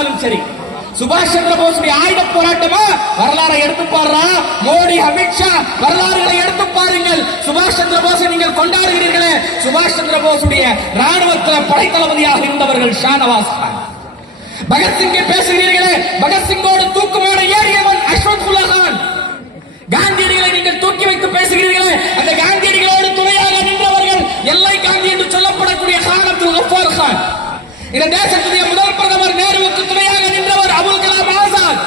இருந்தாலும் சரி. சுபாஷ் சந்திர போஸ் ஆயுத போராட்டமா? வரலாறை எடுத்து பாடுறா மோடி அமித்ஷா வரலாறுகளை எடுத்து பாருங்கள். சுபாஷ் சந்திர போஸ் நீங்கள் கொண்டாடுகிறீர்களே. சுபாஷ் சந்திர போஸுடைய ராணுவத்தில் படைத்தளபதியாக இருந்தவர்கள் ஷானவாஸ் கான். பகத்சிங்கை பேசுகிறீர்களே. பகத்சிங்கோடு தூக்குமோடு ஏறியவன் அஸ்வத் கான். காந்தியடிகளை நீங்கள் தூக்கி வைத்து பேசுகிறீர்களே. அந்த காந்தியடிகளோடு துணையாக நின்றவர்கள் எல்லை காந்தி என்று சொல்லப்படக்கூடிய கான் அப்துல் கஃபார் கான். இந்த தேசத்துடைய முதல் பிரதமர் நேருவுக்கு துணையாக நின்றவர் அபுல் கலாம் ஆசாத்.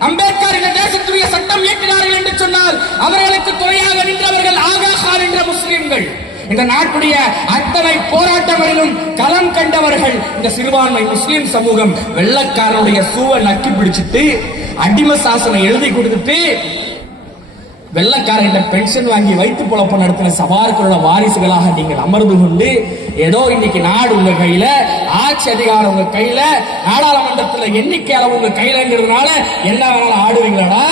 அம்பேத்கர் இந்த தேசத்துடைய சட்டம் இயற்றினார்கள் என்று சொன்னால் அவர்களுக்கு துணையாக நின்றவர்கள் ஆகா கான் என்ற முஸ்லிம்கள். இந்த நாட்டுடைய அத்தனை போராட்டங்களிலும் களம் கண்டவர்கள் இந்த சிறுபான்மை முஸ்லிம் சமூகம். வெள்ளக்காரனுடைய சூவை நக்கி பிடிச்சிட்டு அடிம சாசனம் எழுதி கொடுத்துட்டு வெள்ளக்காரர்கிட்ட பென்ஷன் வாங்கி வைத்து குழப்பம் நடத்தின சவார்களோட வாரிசுகளாக நீங்கள் அமர்ந்து கொண்டு ஏதோ இன்னைக்கு நாடு உங்க கையில ஆட்சி அதிகாரம் உங்க கையில நாடாளுமன்றத்துல எண்ணிக்கை அளவு உங்க கையிலங்கிறதுனால என்ன வேணாலும் ஆடுவீங்களாடா?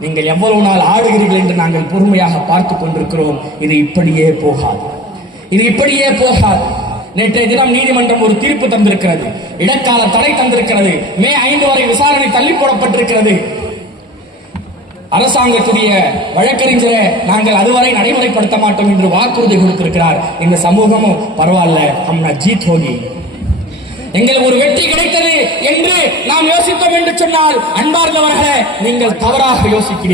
நீங்கள் எவ்வளவு நாள் ஆடுகிறீர்கள் என்று நாங்கள் பொறுமையாக பார்த்து கொண்டிருக்கிறோம். இது இப்படியே போகாது. இது இப்படியே போகாது. நேற்றைய தினம் நீதிமன்றம் ஒரு தீர்ப்பு தந்திருக்கிறது. இடைக்கால தடை தந்திருக்கிறது. மே ஐந்து வரை விசாரணை தள்ளி போடப்பட்டிருக்கிறது. அரசாங்கத்துடைய வழக்கறிஞரை நாங்கள் அதுவரை நடைமுறைப்படுத்த மாட்டோம் என்று வாக்குறுதி கொடுத்திருக்கிறார். இந்த சமூகமும் பரவாயில்ல அம்னா ஜீத் ஹோகி. எங்களுக்கு ஒரு வெற்றி கிடைத்தது என்று நாம் யோசித்தோம் என்று சொன்னால் அன்பார்ந்தவர்களே நீங்கள் தவறாக யோசிக்கிறீர்கள்.